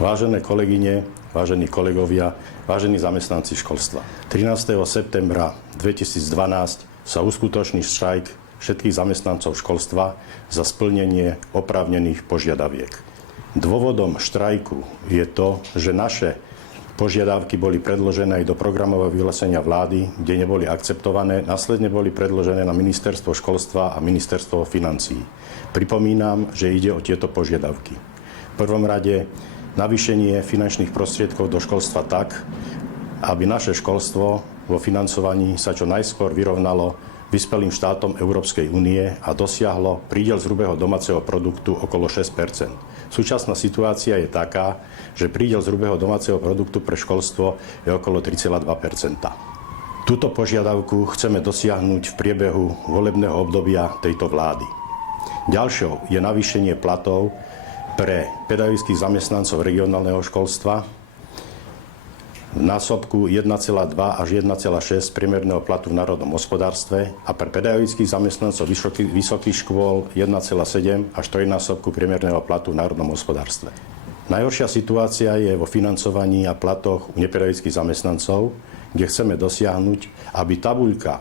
Vážené kolegyne, vážení kolegovia, vážení zamestnanci školstva. 13. septembra 2012 sa uskutoční štrajk všetkých zamestnancov školstva za splnenie oprávnených požiadaviek. Dôvodom štrajku je to, že naše požiadavky boli predložené aj do programového vyhlásenia vlády, kde neboli akceptované, následne boli predložené na Ministerstvo školstva a Ministerstvo financií. Pripomínam, že ide o tieto požiadavky. V prvom rade navýšenie finančných prostriedkov do školstva tak, aby naše školstvo vo financovaní sa čo najskôr vyrovnalo vyspelým štátom Európskej únie a dosiahlo prídel z hrubého domáceho produktu okolo 6 %. Súčasná situácia je taká, že prídel z hrubého domáceho produktu pre školstvo je okolo 3,2 %. Túto požiadavku chceme dosiahnuť v priebehu volebného obdobia tejto vlády. Ďalšou je navýšenie platov pre pedagogických zamestnancov regionálneho školstva v násobku 1,2 až 1,6 priemerného platu v národnom hospodárstve a pre pedagogických zamestnancov vysokých škôl 1,7 až 3-násobku priemerného platu v národnom hospodárstve. Najhoršia situácia je vo financovaní a platoch u nepedagogických zamestnancov, kde chceme dosiahnuť, aby tabuľka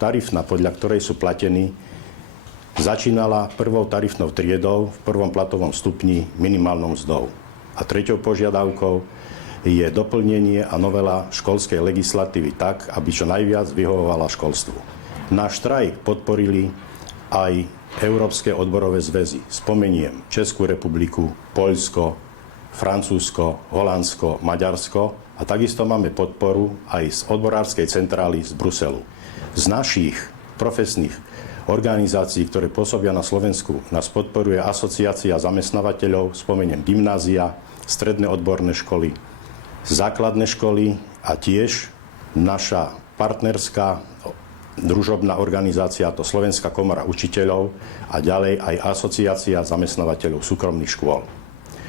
tarifná, podľa ktorej sú platení, začínala prvou tarifnou triedou v prvom platovom stupni minimálnou mzdou. A treťou požiadavkou je doplnenie a novela školskej legislatívy tak, aby čo najviac vyhovovala školstvu. Náš štrajk podporili aj Európske odborové zväzy. Spomeniem Českú republiku, Poľsko, Francúzsko, Holandsko, Maďarsko a takisto máme podporu aj z odborárskej centrály z Bruselu. Z našich profesných organizácií, ktoré pôsobia na Slovensku, nás podporuje Asociácia zamestnávateľov, spomeniem gymnázia, stredné odborné školy, základné školy a tiež naša partnerská družobná organizácia, to Slovenská komora učiteľov a ďalej aj Asociácia zamestnávateľov súkromných škôl.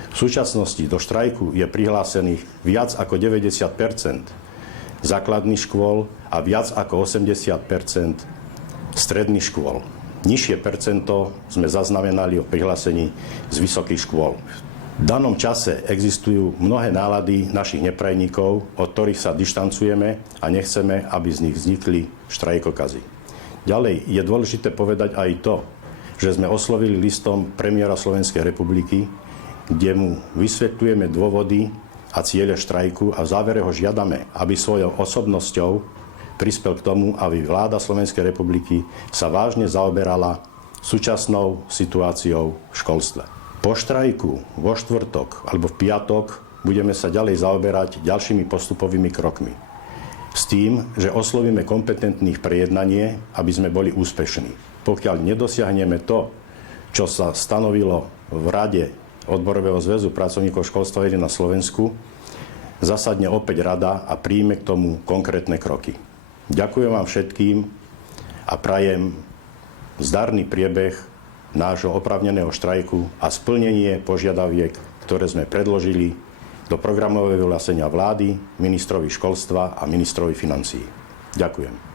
V súčasnosti do štrajku je prihlásených viac ako 90 % základných škôl a viac ako 80 % stredných škôl. Nižšie percento sme zaznamenali o prihlásení z vysokých škôl. V danom čase existujú mnohé nálady našich neprajníkov, od ktorých sa dištancujeme a nechceme, aby z nich vznikli štrajkokazy. Ďalej je dôležité povedať aj to, že sme oslovili listom premiéra Slovenskej republiky, kde mu vysvetľujeme dôvody a ciele štrajku a v závere ho žiadame, aby svojou osobnosťou prispel k tomu, aby vláda Slovenskej republiky sa vážne zaoberala súčasnou situáciou v školstve. Po štrajku vo štvrtok alebo v piatok budeme sa ďalej zaoberať ďalšími postupovými krokmi. S tým, že oslovíme kompetentných pre jednanie, aby sme boli úspešní. Pokiaľ nedosiahneme to, čo sa stanovilo v Rade Odborového zväzu pracovníkov školstva na Slovensku, zasadne opäť rada a príjme k tomu konkrétne kroky. Ďakujem vám všetkým a prajem zdarný priebeh nášho oprávneného štrajku a splnenie požiadaviek, ktoré sme predložili do programového vyhlásenia vlády, ministrovi školstva a ministrovi financií. Ďakujem.